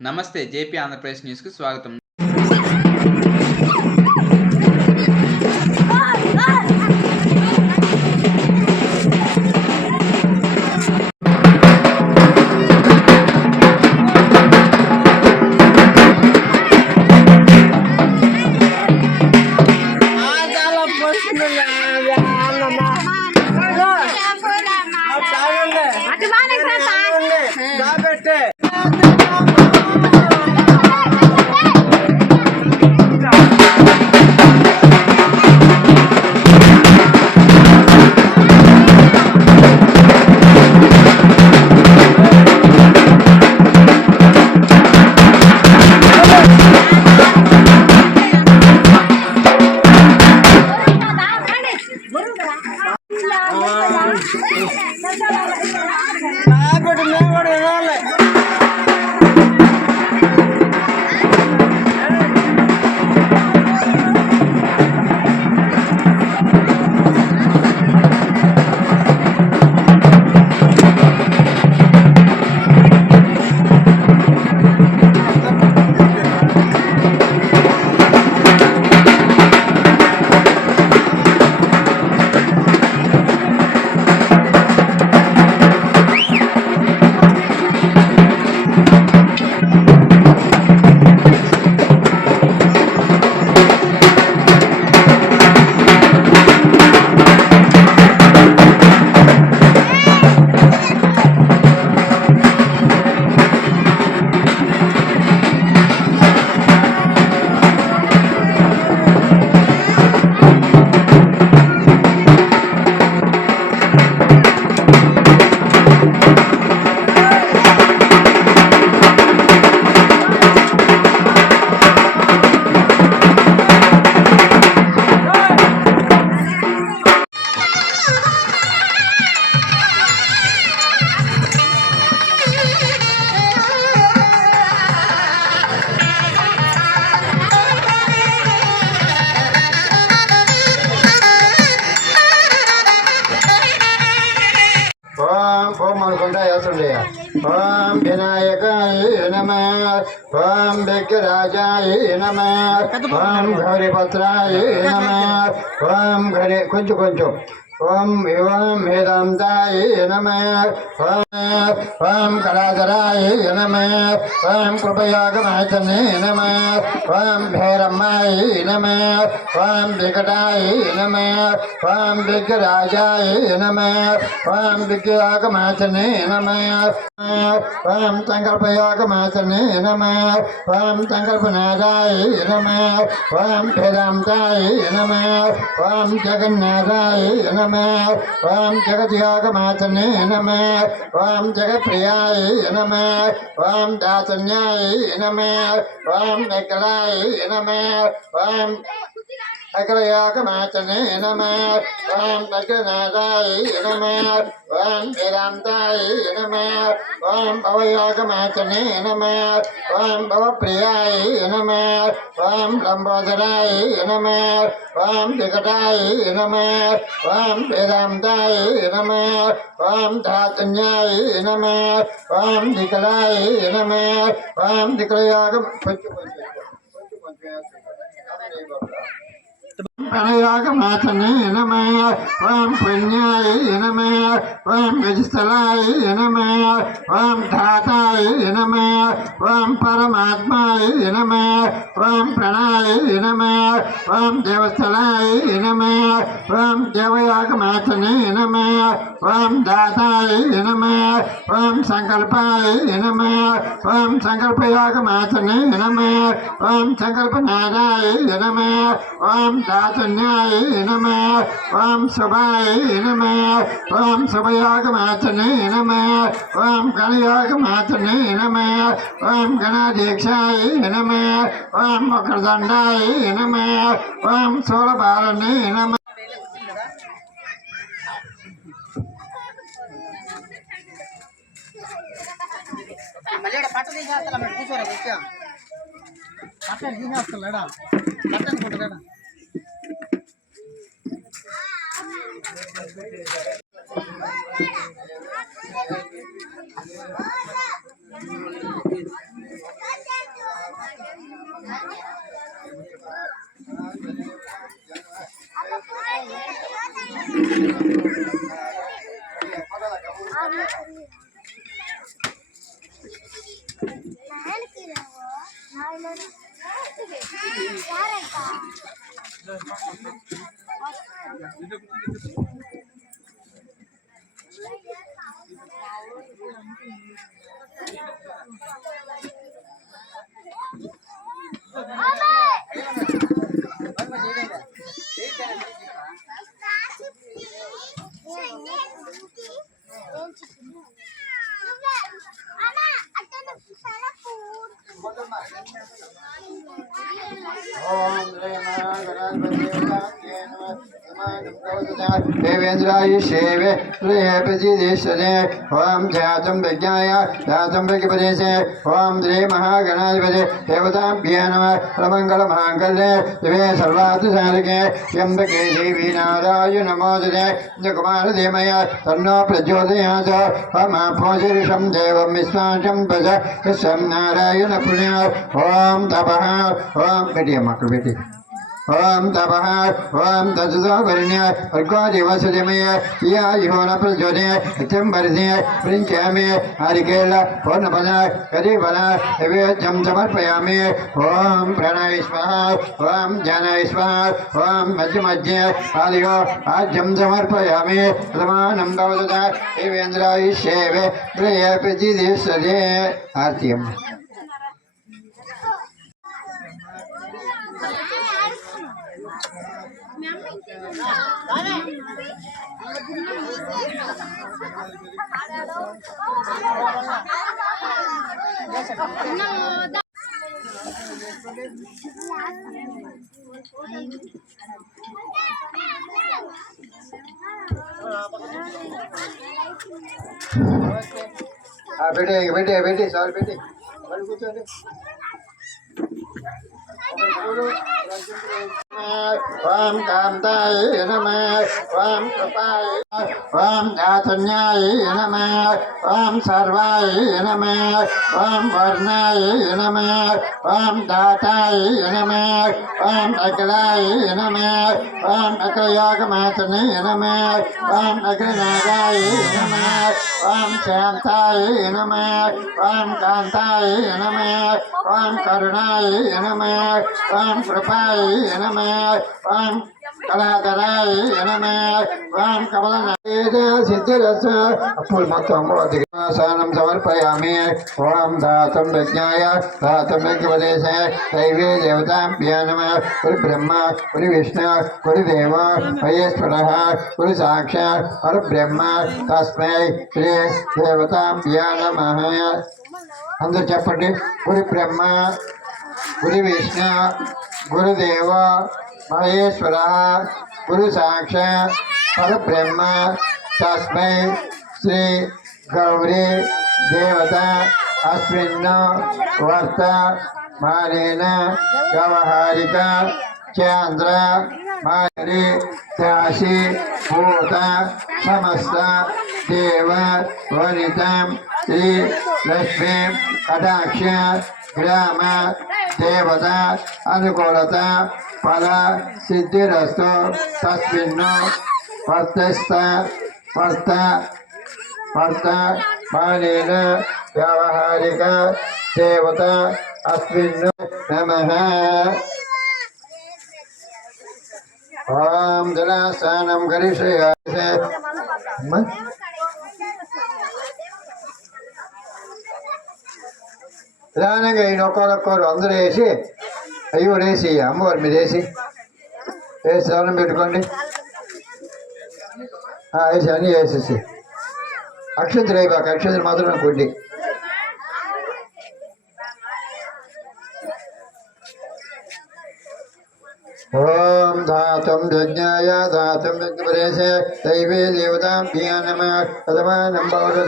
నమస్తే జేపీ ఆంధ్రప్రదేశ్ న్యూస్‌కు స్వాగతం. ओम विनायकाय नमः। ओम विघ्नराजाय नमः। ओम घरिपत्राय नमः। ओम घरे కొంచెం ओम एवं वेदांताय नमः। ओम कलाधराय नमः। ओम कृपयागमाचने नमः। ओम भैरम्माय नमः। ओम विकटाय नमः। ओम विघ्नराजाय नमः। ओम विघ्नागमाचने नमः। ओम संकल्पयागमाचने नमः। ओम संकल्पनादाय नमः। ओम वेदांताय नमः। ओम जगन्नाथाय नमः। ओम जगद्यागमाचने नमः। ओम जगत्प्रियाय नमः। ओम दासन्याय नमः। ओम एकलाय नमः। ओम अग्रयागमाचने नमः। ओम अग्रनादाय नमः। ओम वेदांताय नमः। ओम भवयागमाचने नमः। ओम भवप्रियाय नमः। ओम लंबोदराय नमः। ओम विकटाय नमः। ओम वेदांताय नमः। ओम धातन्याय नमः। ओम विकलाय नमः। ओम विकलयागम प्रणयागमाचने नमः। ओम पुण्याय नमः। ओम गजस्थलाय नमः। ओम धाताय नमः। ओम परमात्माय नमः। ओम प्रणाय नमः। ओम देवस्थलाय नमः। ओम देवयागमाचने नमः। ओम दाताय नमः। ओम संकल्पाय नमः। ओम संकल्पयागमाचने नमः। ओम संकल्पनादाय नमः। ओम दातन्याय नमः। ओम शुभाय नमः। ओम शुभयागमाचने नमः। ओम गणयागमाचने नमः। ओम गणाध्यक्षाय नमः। ओम मकरदंडाय नमः। ओम शूलपालने नमः। देवेन्द्राय सेवे प्रियप्रतिदेशने ओम ध्यातं विज्ञाय ध्यातं विज्ञपदेशे ओम श्री महागणाधिपते देवताभ्यो नमः सर्वमङ्गलमाङ्गल्ये शिवे सर्वार्थसाधके त्र्यम्बके देवी नारायण नमोस्तुते कुमारधीमय तन्नो प्रचोदयात् ओमापोषिरिषं देवं विश्वासं भज यस्यं नारायण पुण्यात् ओम तपः ओम बेटी बेटी ओम तपः ओम तत्सो वर्ण्य वर्गोदिवसुदिमय या योन प्रचोदय नित्यं वर्धे प्रिंचामि हरिकेल पूर्णफल करिफल नैवेद्यं समर्पयामि ओम प्रणय स्वाहा ओम जनाय स्वाहा ओम मध्य आदियो आज्यं समर्पयामि प्रमाणं भवतु देवेन्द्राय सेवे प्रिय प्रतिदिशते आर्त्यम् बेटे बेटे बेटे सर बेटे ओम कांताय नमः ओम कृपाय ओम दातन्याय नमः ओम सर्वाय नमः ओम वर्णाय नमः ओम दाताय नमः ओम अग्राय नमः ओम अग्रयोगमातने नमः ओम अग्रनागाय नमः ओम शांताय नमः ओम कांताय नमः ओम करुणाय नमः ओम कृपाय नमः ओम कलाधराय नमः ओम कमलनाय सिद्धिरस अपुल मतम समर्पयामि ओम दातं विज्ञाय दातं विज्ञपदेशे दैवे देवताभ्यो नमः गुरु ब्रह्मा गुरु विष्णु गुरु देव महेश्वरः गुरु साक्षात् परब्रह्म तस्मै श्री देवताभ्यो नमः अंदर చెప్పండి गुरु ब्रह्मा गुरु विष्णु गुरुदेव महेश्वर गुरु साक्षात् परब्रह्म तस्मै श्री गौरी देवता अस्मिन् वर्तमानेन व्यवहारिक चंद्र मारी दासी भूत समस्त देव वनिता श्री लक्ष्मी कटाक्ष ग्राम देवता अनुकूलता फल सिद्धिरस्तु तस्मिन् वर्तमानेन व्यावहारिक देवता अस्मिन् नमः ओम जलास्नानं करिष्यामि నిదానంగా ఈ నొక్కరొక్కరు అందరూ వేసి అయ్యో వేసి అమ్మవారి మీద వేసి దండం పెట్టుకోండి వేసి అన్నీ వేసేసి అక్షంతలు అయిపోక అక్షంతలు మాత్రం కొద్ది ओम धातुं यज्ञाय धातुं यज्ञपदेशे दैवे देवताभ्यो नमः प्रथमानं भवतु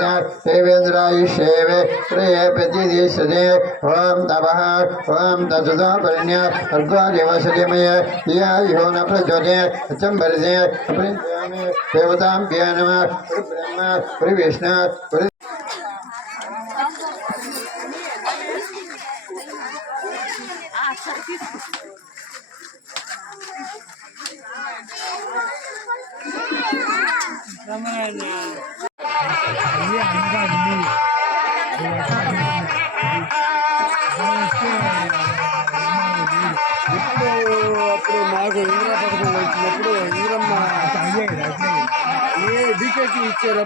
देवेन्द्राय सेवे प्रिये प्रतिदिशते ओम तपः ओम तत्सो वर्ण्य वर्गोदिवसुदिमय या यो न प्रचोदय नित्यं वर्धे प्रिंचामि देवताभ्यो नमः गुरु ब्रह्मा गुरु विष्णु गुरु Yeah. ఇప్పుడు అప్పుడు మాకు ఇందిరా పథకం వచ్చినప్పుడు ఇందిరమ్మ డీకేకి ఇచ్చారు.